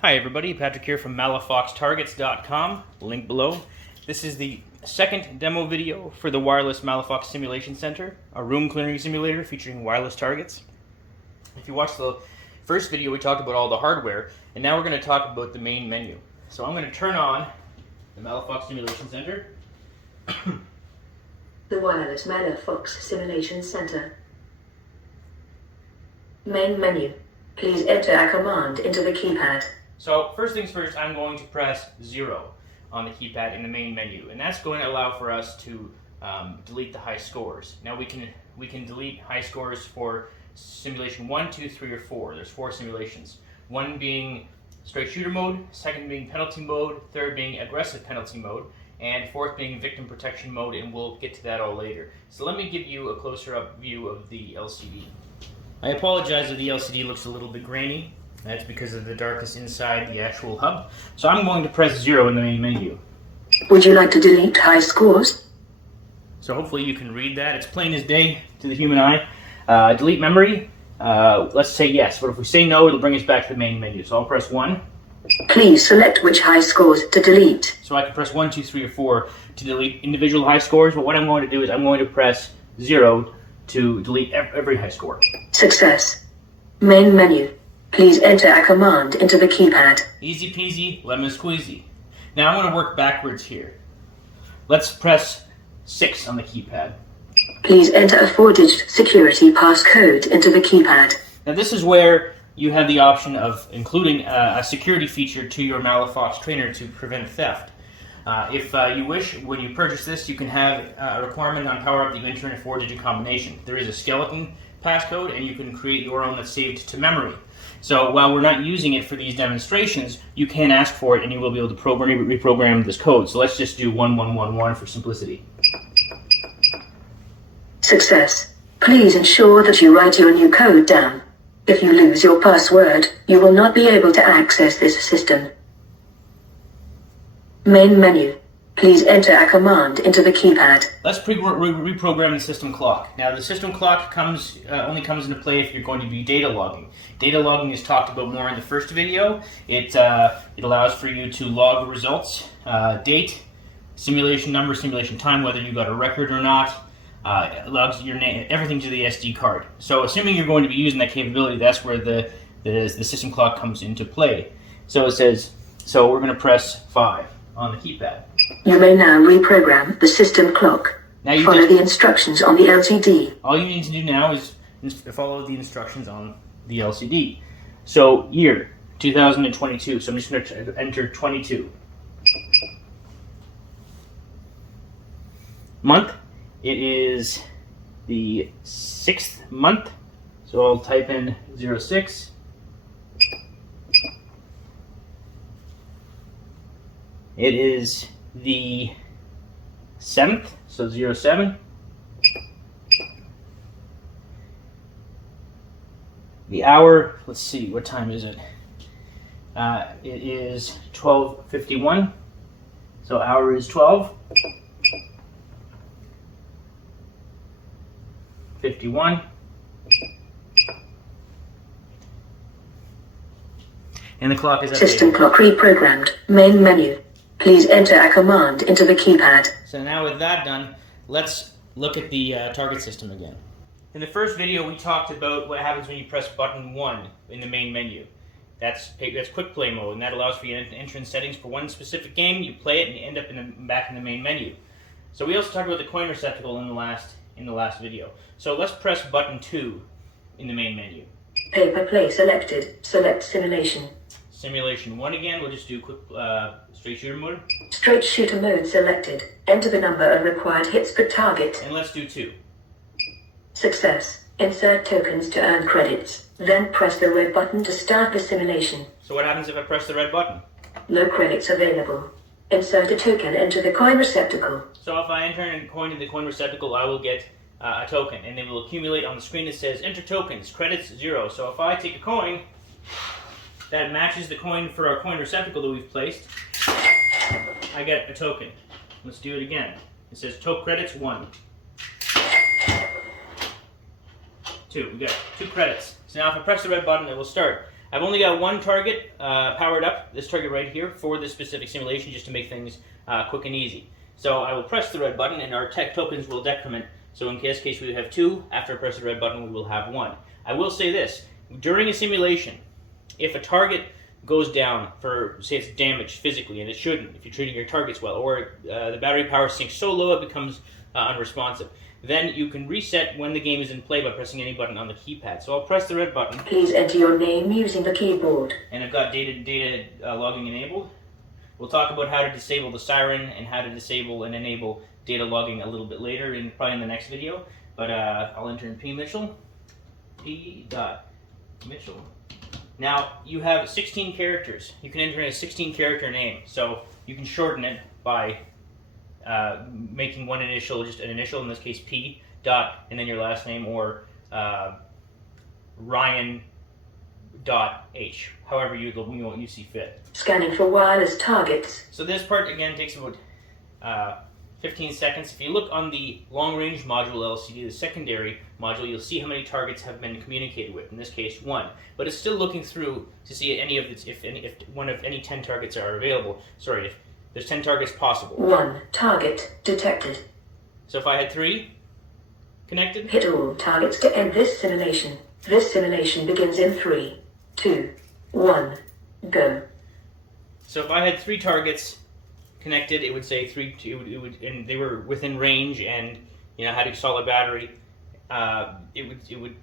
Hi everybody, Patrick here from MalafoxTargets.com, link below. This is the second demo video for the Wireless MALAFOX Simulation Center, a room clearing simulator featuring wireless targets. If you watched the first video, we talked about all the hardware, and now we're going to talk about the main menu. So I'm going to turn on the MALAFOX Simulation Center. The Wireless MALAFOX Simulation Center. Main menu. Please enter a command into the keypad. So first things first, I'm going to press 0 on the keypad in the main menu, and that's going to allow for us to delete the high scores. Now we can delete high scores for simulation 1, 2, 3, or 4. There's 4 simulations. One being straight shooter mode, second being penalty mode, third being aggressive penalty mode, and fourth being victim protection mode, and we'll get to that all later. So let me give you a closer up view of the LCD. I apologize if the LCD looks a little bit grainy. That's because of the darkness inside the actual hub. So I'm going to press 0 in the main menu. Would you like to delete high scores? So hopefully you can read that. It's plain as day to the human eye. Delete memory. Let's say yes, but if we say no, it'll bring us back to the main menu. So I'll press 1. Please select which high scores to delete. So I can press 1, 2, 3, or 4 to delete individual high scores, but what I'm going to do is I'm going to press 0 to delete every high score. Success. Main menu. Please enter a command into the keypad. Easy peasy, lemon squeezy. Now I'm going to work backwards here. Let's press 6 on the keypad. Please enter a 4-digit security passcode into the keypad. Now this is where you have the option of including a security feature to your MALAFOX trainer to prevent theft. If you wish, when you purchase this, you can have a requirement on PowerUp that you enter in a 4-digit combination. There is a skeleton passcode, and you can create your own that's saved to memory. So while we're not using it for these demonstrations, you can ask for it, and you will be able to reprogram this code. So let's just do 1111 for simplicity. Success. Please ensure that you write your new code down. If you lose your password, you will not be able to access this system. Main menu. Please enter a command into the keypad. Let's reprogram the system clock. Now the system clock only comes into play if you're going to be data logging. Data logging is talked about more in the first video. It allows for you to log results, date, simulation number, simulation time, whether you got a record or not. It logs your name, everything to the SD card. So assuming you're going to be using that capability, that's where the system clock comes into play. So it says, so we're going to press 5 on the keypad. You may now reprogram the system clock. Now follow the instructions on the LCD. All you need to do now is follow the instructions on the LCD. So year, 2022. So I'm just going to enter 22. Month, it is the 6th month. So I'll type in 06. It is the 7th, so 07. The hour, let's see, what time is it? It is 12:51, so hour is 12:51. And the clock is updated. System clock reprogrammed. Main menu. Please enter a command into the keypad. So now with that done, let's look at the target system again. In the first video, we talked about what happens when you press button 1 in the main menu. That's quick play mode, and that allows for you to enter in settings for one specific game. You play it, and you end up back in the main menu. So we also talked about the coin receptacle in the last video. So let's press button 2 in the main menu. Paper play selected. Select simulation. Simulation 1 again. We'll just do quick straight shooter mode. Straight shooter mode selected. Enter the number of required hits per target. And let's do 2. Success. Insert tokens to earn credits. Then press the red button to start the simulation. So what happens if I press the red button? No credits available. Insert a token into the coin receptacle. So if I enter a coin in the coin receptacle, I will get a token, and they will accumulate on the screen that says enter tokens, credits 0. So if I take a coin that matches the coin for our coin receptacle that we've placed, I get a token. Let's do it again. It says credits 1. 2. We got 2 credits. So now if I press the red button, it will start. I've only got one target powered up, this target right here, for this specific simulation, just to make things quick and easy. So I will press the red button and our tech tokens will decrement. So in this case we have 2, after I press the red button we will have 1. I will say this, during a simulation, if a target goes down for, say it's damaged physically, and it shouldn't if you're treating your targets well, or the battery power sinks so low it becomes unresponsive, then you can reset when the game is in play by pressing any button on the keypad. So I'll press the red button. Please enter your name using the keyboard. And I've got data logging enabled. We'll talk about how to disable the siren and how to disable and enable data logging a little bit later, probably in the next video. But I'll enter in P. Mitchell. P. Mitchell. Now, you have 16 characters. You can enter in a 16-character name. So you can shorten it by making one initial, just an initial, in this case P, dot, and then your last name, or Ryan dot H, however you see fit. Scanning for wireless targets. So this part, again, takes about 15 seconds. If you look on the long-range module LCD, the secondary module, you'll see how many targets have been communicated with. In this case, 1. But it's still looking through to see any of if one of any 10 targets are available. Sorry, if there's 10 targets possible. 1 target detected. So if I had 3 connected, Hit all targets to end this simulation. This simulation begins in 3, 2, 1, go. So if I had 3 targets connected, it would say 3, 2, and they were within range, and had a solid battery. It would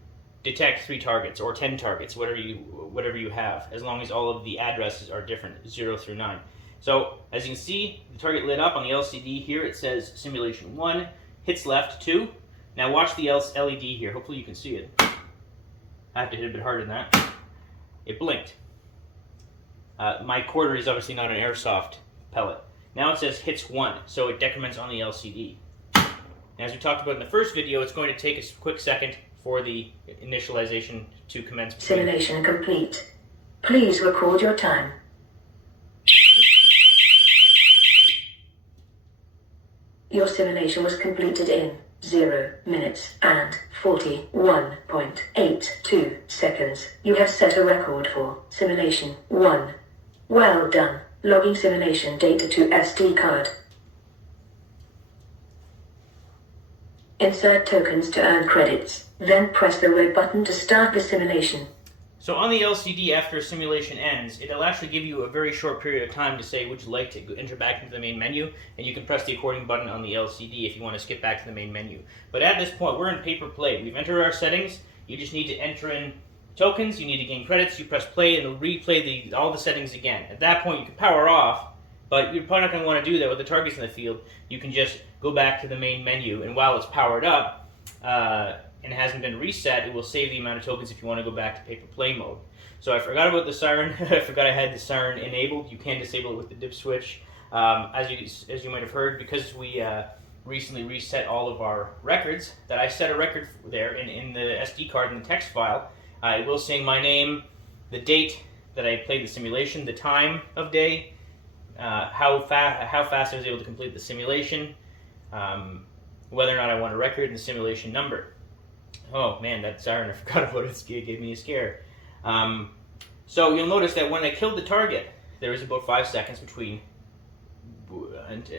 detect 3 targets or 10 targets, whatever you have, as long as all of the addresses are different, 0 through 9. So as you can see, the target lit up on the LCD here. It says simulation 1, hits left 2. Now watch the LED here. Hopefully you can see it. I have to hit a bit harder than that. It blinked. My quarter is obviously not an airsoft pellet. Now it says hits 1, so it decrements on the LCD. As we talked about in the first video, it's going to take a quick second for the initialization to commence. Simulation complete. Please record your time. Your simulation was completed in 0 minutes and 41.82 seconds. You have set a record for simulation 1. Well done. Logging simulation data to SD card. Insert tokens to earn credits. Then press the red button to start the simulation. So on the LCD, after a simulation ends, it'll actually give you a very short period of time to say, would you like to enter back into the main menu? And you can press the according button on the LCD if you want to skip back to the main menu. But at this point, we're in paper play. We've entered our settings. You just need to enter in tokens. You need to gain credits. You press play, and it'll replay all the settings again. At that point, you can power off, but you're probably not going to want to do that with the targets in the field. You can just go back to the main menu, and while it's powered up, and it hasn't been reset, it will save the amount of tokens if you want to go back to paper play mode. So I forgot about the siren. I forgot I had the siren enabled. You can disable it with the dip switch. As you might have heard, because we recently reset all of our records, that I set a record there in the SD card in the text file. It will say my name, the date that I played the simulation, the time of day, how fast I was able to complete the simulation, whether or not I want a record, and the simulation number. Oh man, that siren, I forgot about it. It gave me a scare. So you'll notice that when I killed the target, there was about 5 seconds between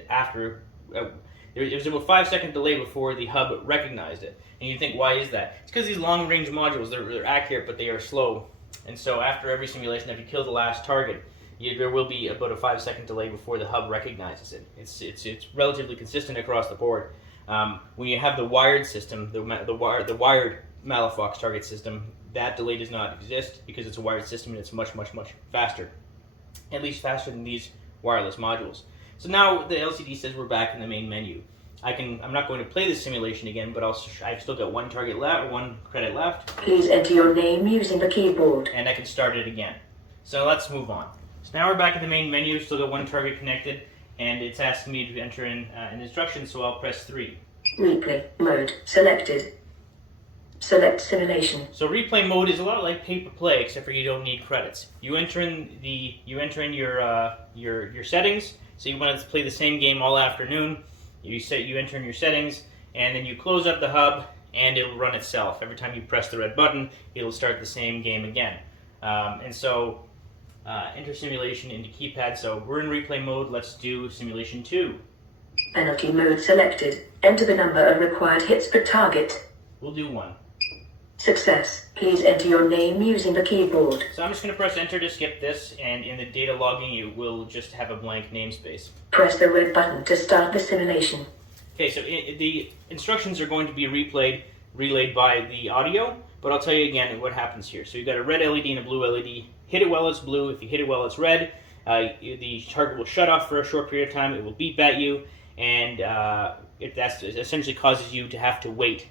after. There was about 5 second delay before the hub recognized it. And you think, why is that? It's because these long range modules, they're accurate, but they are slow. And so after every simulation, if you kill the last target, there will be about a 5 second delay before the hub recognizes it. It's relatively consistent across the board. When you have the wired system, the wired MALAFOX target system, that delay does not exist because it's a wired system and it's much faster, at least faster than these wireless modules. So now the LCD says we're back in the main menu. I'm not going to play this simulation again, but I've still got one target left, one credit left. Please enter your name using the keyboard. And I can start it again. So let's move on. So now we're back at the main menu, still got one target connected, and it's asking me to enter in an instruction, so I'll press 3. Replay mode selected. Select simulation. So replay mode is a lot like paper play, except for you don't need credits. You enter in your settings. So you want to play the same game all afternoon. You enter in your settings, and then you close up the hub, and it'll run itself. Every time you press the red button, it'll start the same game again. And so enter simulation into keypad. So we're in replay mode. Let's do simulation 2. Penalty mode selected. Enter the number of required hits per target. We'll do 1. Success. Please enter your name using the keyboard. So I'm just going to press enter to skip this, and in the data logging it will just have a blank namespace. Press the red button to start the simulation. Okay, so the instructions are going to be relayed by the audio, but I'll tell you again what happens here. So you've got a red LED and a blue LED. Hit it while it's blue. If you hit it while it's red, the target will shut off for a short period of time. It will beep at you, and that essentially causes you to have to wait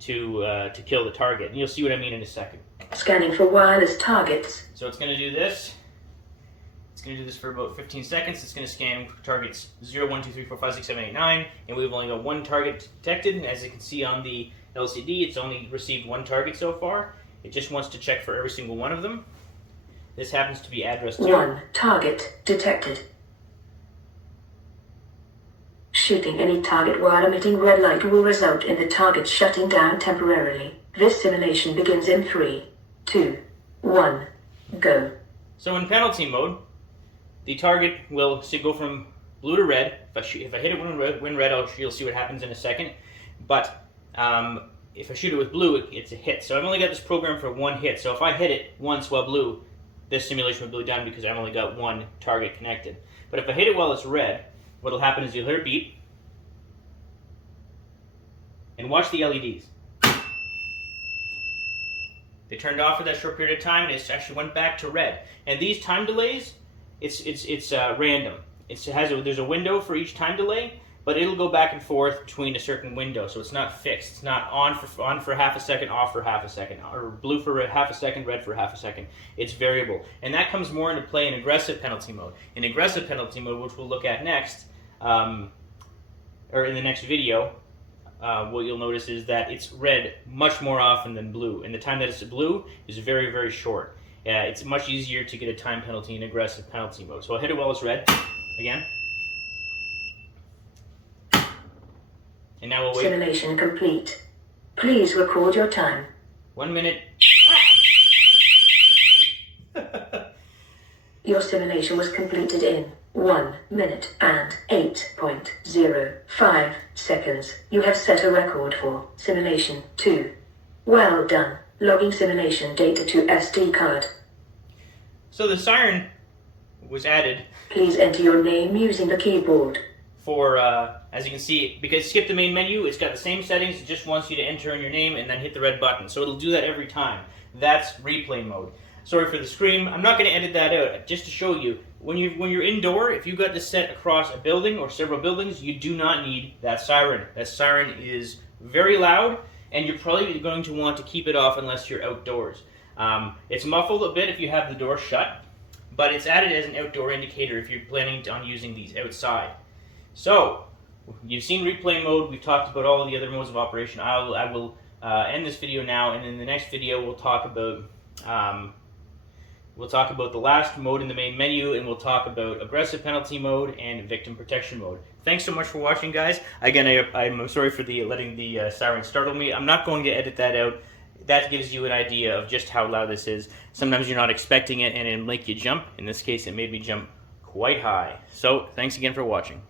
to kill the target. And you'll see what I mean in a second. Scanning for wireless targets. So it's going to do this. It's going to do this for about 15 seconds. It's going to scan targets 0, 1, 2, 3, 4, 5, 6, 7, 8, 9. And we've only got 1 target detected. And as you can see on the LCD, it's only received 1 target so far. It just wants to check for every single one of them. This happens to be address 2. 1 target detected. Shooting any target while emitting red light will result in the target shutting down temporarily. This simulation begins in 3, 2, 1, go. So in penalty mode, the target will go from blue to red. If I hit it when red, you'll see what happens in a second. But if I shoot it with blue, it's a hit. So I've only got this program for 1 hit. So if I hit it once while blue, this simulation will be done because I've only got 1 target connected. But if I hit it while it's red, what'll happen is you'll hear a beep. And watch the LEDs. They turned off for that short period of time, and it actually went back to red. And these time delays, it's random. There's a window for each time delay, but it'll go back and forth between a certain window, so it's not fixed. It's not on for half a second, off for half a second, or blue for half a second, red for half a second. It's variable, and that comes more into play in aggressive penalty mode. In aggressive penalty mode, which we'll look at next, or in the next video, what you'll notice is that it's red much more often than blue, and the time that it's blue is very, very short. It's much easier to get a time penalty in aggressive penalty mode. So I'll hit it while it's red, again. And now we'll wait. Simulation complete. Please record your time. 1 minute. Your simulation was completed in 1 minute and 8.05 seconds. You have set a record for simulation 2. Well done. Logging simulation data to SD card. So the siren was added. Please enter your name using the keyboard. For, as you can see, because skip the main menu, it's got the same settings. It just wants you to enter in your name and then hit the red button. So it'll do that every time. That's replay mode. Sorry for the scream. I'm not going to edit that out. Just to show you, when you're indoor, if you've got this set across a building or several buildings, you do not need that siren. That siren is very loud, and you're probably going to want to keep it off unless you're outdoors. It's muffled a bit if you have the door shut, but it's added as an outdoor indicator if you're planning on using these outside. So, you've seen replay mode. We've talked about all of the other modes of operation. I will end this video now, and in the next video we'll talk about the last mode in the main menu, and we'll talk about aggressive penalty mode and victim protection mode. Thanks so much for watching, guys. Again, I'm sorry for letting the siren startle me. I'm not going to edit that out. That gives you an idea of just how loud this is. Sometimes you're not expecting it, and it'll make you jump. In this case, it made me jump quite high. So, thanks again for watching.